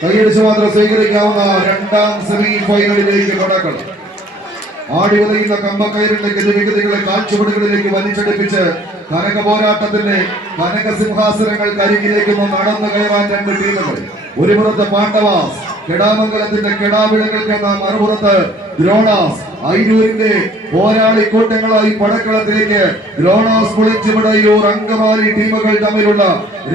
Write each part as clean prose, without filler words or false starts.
കൈയടിച്ച് മാത്രം സ്വീകരിക്കാവുന്ന രണ്ടാം സെമി ഫൈനലിലേക്ക് കടക്കണം. ആടി ഉലയുന്ന കമ്പക്കയറിന്റെ ഗതിവിഗതികളെ കാഴ്ചപ്പാടുകളിലേക്ക് വലിച്ചെടുപ്പിച്ച് കനക പോരാട്ടത്തിന്റെ കനക സിംഹാസനങ്ങൾ കരികിലേക്ക് നടന്നു കയറാൻ രണ്ട് ടീമുകൾ. ഒരു പുറത്ത് പാണ്ഡവാസ് കെടാമംഗലത്തിന്റെ കെടാവിളകൾക്ക് മറുപുറത്ത് ദ്രോണാസ് അയ്യൂരിന്റെ പോരാളി കൂട്ടങ്ങളായി പടക്കളത്തിലേക്ക് ദ്രോണാസ് പുളിച്ചുവിടയൂർ അങ്കമാലി ടീമുകൾ തമ്മിലുള്ള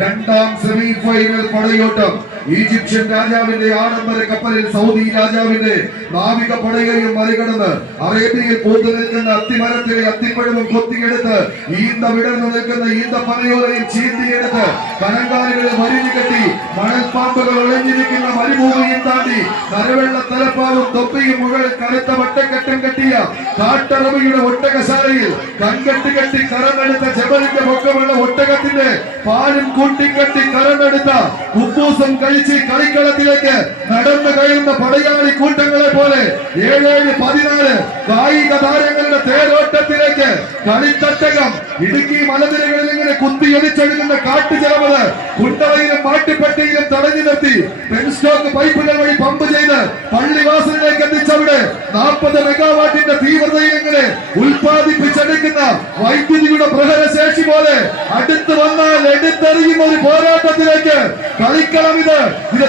രണ്ടാം സെമി ഫൈനൽ പടയോട്ടം. ഈജിപ്ഷ്യൻ രാജാവിന്റെ ആഡംബര കപ്പലിൽ സൗദി രാജാവിന്റെ നാവിക പടയെയും മറികടന്ന് അറേബ്യയിൽ പൂത്തു നിൽക്കുന്ന അത്തിമരത്തിലെ അത്തിപ്പഴവും കൊത്തിയെടുത്ത് ഈന്ത വിടർന്നു നിൽക്കുന്ന ഈന്ത പനയോരെയും ചീന്തിയെടുത്ത് കനങ്കാലുകളിൽ വരിഞ്ഞു കെട്ടി മണൽപ്പാമ്പുകൾ ഒളിഞ്ഞിരിക്കുന്ന മരുഭൂമിയും താണ്ടി നരവെള്ള തലപ്പാവും തൊപ്പിയും മുകളിൽ കറുത്ത വട്ടക്കെട്ടും കെട്ടിയ കാട്ടറബിയുടെ ഒട്ടകശാലയിൽ കൺകെട്ട് കെട്ടി കറന്നെടുത്ത ജബലിന്റെ പൊക്കമുള്ള ഒട്ടകത്തിന്റെ പാലും കൂട്ടിക്കെട്ടി കറന്നെടുത്ത കുപ്പൂസം കഴിച്ച് കളിക്കളത്തിലേക്ക് നടന്നു കയറുന്ന പടയാളി കൂട്ടങ്ങളെ പോലെ 7-14 കായിക താരങ്ങളുടെ തേരോട്ടത്തിലേക്ക് കളിത്തട്ടകം ഇടുക്കി മലനിരകളിൽ ഇങ്ങനെ കുത്തിയൊലിച്ചൊഴുകുന്ന കാട്ടുജലമത് കുണ്ടറയിലും മാട്ടിപ്പട്ടിയിലും തടഞ്ഞു നിർത്തി പെൻസ്റ്റോക്ക് പൈപ്പുകൾ വഴി പമ്പ് ചെയ്ത് പള്ളിവാസലിലേക്ക് എത്തിച്ചവിടെ 40 മെഗാവാട്ടിന്റെ തീവ്രതയിൽ ഇങ്ങനെ ഉൽപ്പാദിപ്പിച്ചെടുക്കുന്ന വൈദ്യുതിയുടെ പ്രഹരശേഷി പോലെ അടുത്ത് വന്നാൽ എടുത്തെറിയുന്ന ഒരു പോരാട്ടത്തിലേക്ക് കളിക്കളം ഇത്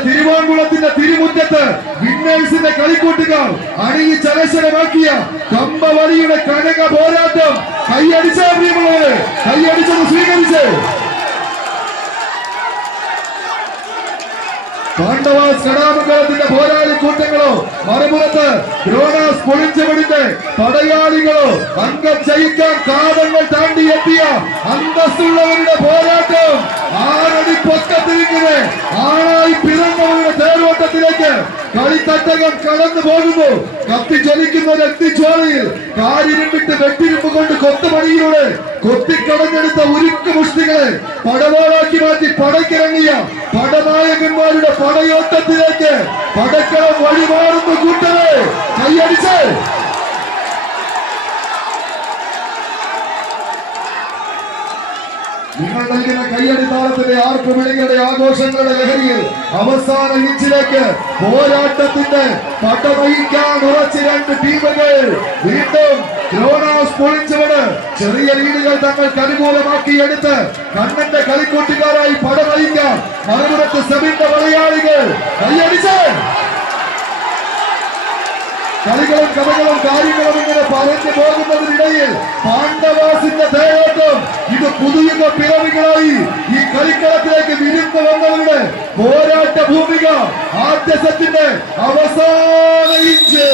തിരുവാങ്കുളത്തിന്റെ തിരുമുറ്റത്ത് വിന്നേഴ്സിന്റെ കളിക്കൂട്ടുകാർ അണിയിച്ചലശരമാക്കിയ കമ്പവലിയുടെ കനക പോരാട്ടം. കൈയടിച്ച പ്രിയമുള്ളവരെ, കൈയടിച്ചത് സ്വീകരിച്ച് പാണ്ഡവാസ് കടാമംഗലത്തിന്റെ പോരാളി കൂട്ടങ്ങളോ മറുപുറത്ത് ദ്രോണാസ് പൊളിച്ചവടിന്റെ പടയാളികളോ അംഗം ജയിക്കാൻ കാതങ്ങൾ താണ്ടി എത്തിയ അന്തസ്സുള്ളവരുടെ പോരാട്ടം. 6 അടി പൊക്കത്തിരിക്കുന്ന ആണായി പിറന്നവരുടെ തേരോട്ടത്തിലേക്ക് കളിത്തട്ടകം കടന്നു പോകുന്നു. കത്തിച്ചൊലിക്കുന്ന രക്തിജ്വാലയിൽ കാരിരുമ്പിട്ട് വെട്ടിരുമ്പ് കൊണ്ട് കൊത്തുപണിയിലൂടെ കൊത്തിക്കടഞ്ഞെടുത്ത ഉരുക്ക് മുഷ്ടികളെ പടവാളാക്കി മാറ്റി പടക്കിറങ്ങിയ പടനായകന്മാരുടെ പടയോട്ടത്തിലേക്ക് പടക്കളം വഴിമാറുന്ന കൂട്ടരെ കൈയടിച്ച് നിങ്ങൾ നൽകുന്ന കയ്യടിത്താളത്തിന്റെ ആർപ്പുവിളികളുടെ ആഘോഷങ്ങളുടെ ലഹരിയിൽ അവസാന ഇഞ്ചിലേക്ക് പോരാട്ടത്തിന്റെ പട നയിക്കാൻ ഉറച്ച രണ്ട് ടീമുകൾ. വീണ്ടും ദ്രോണാസ് പൊളിച്ചവട് ചെറിയ ലീഡുകൾ തങ്ങൾക്ക് അനുകൂലമാക്കിയെടുത്ത് കണ്ണന്റെ കളിക്കൂട്ടുകാരായി പട നയിക്കാൻ മറുപുറത്ത് സെബിന്റെ മലയാളികൾ കയ്യടിച്ച് കളികളും കഥകളും കാര്യങ്ങളും ഇങ്ങനെ പറഞ്ഞു പോകുന്നതിനിടയിൽ പാണ്ഡവാസിന്റെ തേരോട്ടം ഇത് പുതിയ പിറവികളായി ഈ കളിക്കളത്തിലേക്ക് വിരുന്ന് വന്നവരുടെ പോരാട്ട ഭൂമിക. ആദ്യ സെറ്റിന്റെ അവസാന ഇഞ്ച്